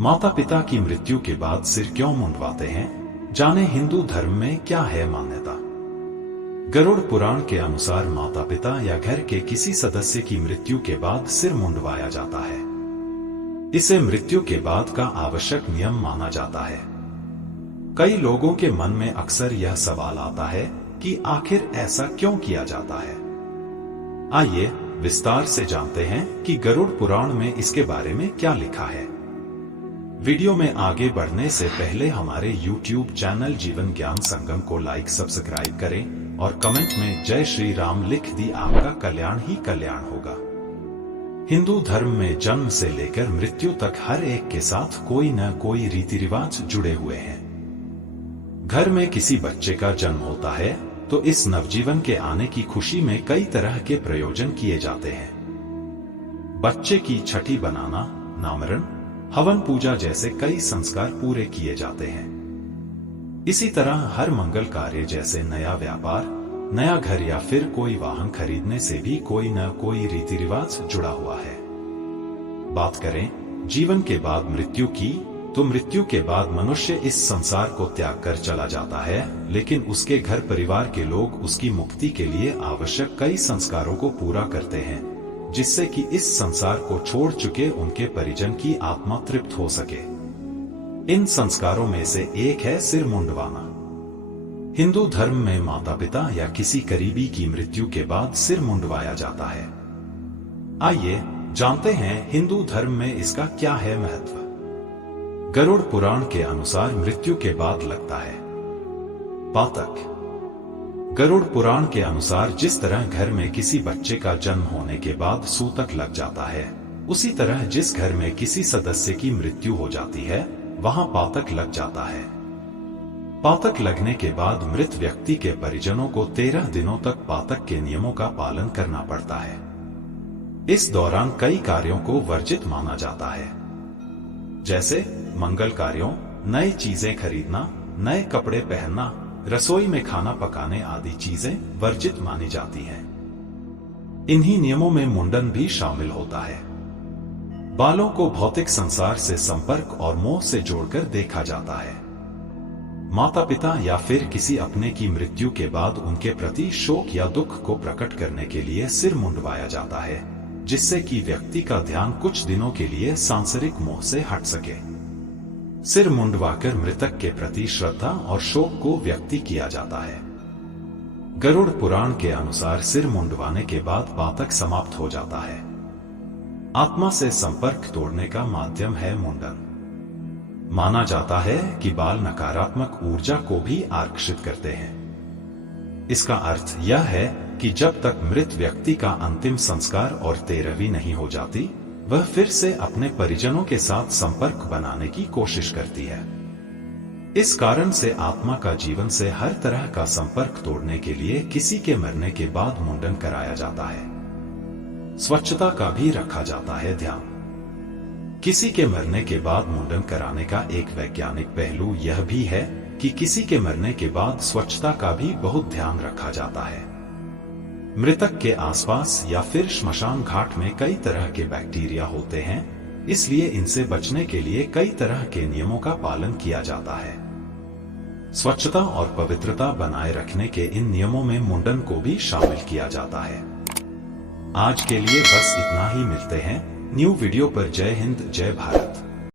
माता पिता की मृत्यु के बाद सिर क्यों मुंडवाते हैं, जाने हिंदू धर्म में क्या है मान्यता। गरुड़ पुराण के अनुसार माता पिता या घर के किसी सदस्य की मृत्यु के बाद सिर मुंडवाया जाता है। इसे मृत्यु के बाद का आवश्यक नियम माना जाता है। कई लोगों के मन में अक्सर यह सवाल आता है कि आखिर ऐसा क्यों किया जाता है। आइए विस्तार से जानते हैं कि गरुड़ पुराण में इसके बारे में क्या लिखा है। वीडियो में आगे बढ़ने से पहले हमारे YouTube चैनल जीवन ज्ञान संगम को लाइक सब्सक्राइब करें और कमेंट में जय श्री राम लिख दी, आपका कल्याण ही कल्याण होगा। हिंदू धर्म में जन्म से लेकर मृत्यु तक हर एक के साथ कोई न कोई रीति रिवाज जुड़े हुए हैं। घर में किसी बच्चे का जन्म होता है तो इस नवजीवन के आने की खुशी में कई तरह के प्रयोजन किए जाते हैं। बच्चे की छठी बनाना, नामकरण, हवन पूजा जैसे कई संस्कार पूरे किए जाते हैं। इसी तरह हर मंगल कार्य जैसे नया व्यापार, नया घर या फिर कोई वाहन खरीदने से भी कोई न कोई रीति रिवाज जुड़ा हुआ है। बात करें जीवन के बाद मृत्यु की, तो मृत्यु के बाद मनुष्य इस संसार को त्याग कर चला जाता है, लेकिन उसके घर परिवार के लोग उसकी मुक्ति के लिए आवश्यक कई संस्कारों को पूरा करते हैं, जिससे कि इस संसार को छोड़ चुके उनके परिजन की आत्मा तृप्त हो सके। इन संस्कारों में से एक है सिर मुंडवाना। हिंदू धर्म में माता पिता या किसी करीबी की मृत्यु के बाद सिर मुंडवाया जाता है। आइए जानते हैं हिंदू धर्म में इसका क्या है महत्व। गरुड़ पुराण के अनुसार मृत्यु के बाद लगता है पातक। गरुड़ पुराण के अनुसार जिस तरह घर में किसी बच्चे का जन्म होने के बाद सूतक लग जाता है, उसी तरह जिस घर में किसी सदस्य की मृत्यु हो जाती है वहां पातक लग जाता है। पातक लगने के बाद मृत व्यक्ति के परिजनों को 13 दिनों तक पातक के नियमों का पालन करना पड़ता है। इस दौरान कई कार्यों को वर्जित माना जाता है, जैसे मंगल कार्यों, नई चीजें खरीदना, नए कपड़े पहनना, रसोई में खाना पकाने आदि चीजें वर्जित मानी जाती हैं। इन्हीं नियमों में मुंडन भी शामिल होता है। बालों को भौतिक संसार से संपर्क और मोह से जोड़कर देखा जाता है। माता पिता या फिर किसी अपने की मृत्यु के बाद उनके प्रति शोक या दुख को प्रकट करने के लिए सिर मुंडवाया जाता है, जिससे कि व्यक्ति का ध्यान कुछ दिनों के लिए सांसारिक मोह से हट सके। सिर मुंडवाकर मृतक के प्रति श्रद्धा और शोक को व्यक्त किया जाता है। गरुड़ पुराण के अनुसार सिर मुंडवाने के बाद पातक समाप्त हो जाता है। आत्मा से संपर्क तोड़ने का माध्यम है मुंडन। माना जाता है कि बाल नकारात्मक ऊर्जा को भी आकर्षित करते हैं। इसका अर्थ यह है कि जब तक मृत व्यक्ति का अंतिम संस्कार और तेरहवीं नहीं हो जाती, वह फिर से अपने परिजनों के साथ संपर्क बनाने की कोशिश करती है। इस कारण से आत्मा का जीवन से हर तरह का संपर्क तोड़ने के लिए किसी के मरने के बाद मुंडन कराया जाता है। स्वच्छता का भी रखा जाता है ध्यान। किसी के मरने के बाद मुंडन कराने का एक वैज्ञानिक पहलू यह भी है कि किसी के मरने के बाद स्वच्छता का भी बहुत ध्यान रखा जाता है। मृतक के आसपास या फिर श्मशान घाट में कई तरह के बैक्टीरिया होते हैं, इसलिए इनसे बचने के लिए कई तरह के नियमों का पालन किया जाता है। स्वच्छता और पवित्रता बनाए रखने के इन नियमों में मुंडन को भी शामिल किया जाता है। आज के लिए बस इतना ही, मिलते हैं न्यू वीडियो पर। जय हिंद, जय भारत।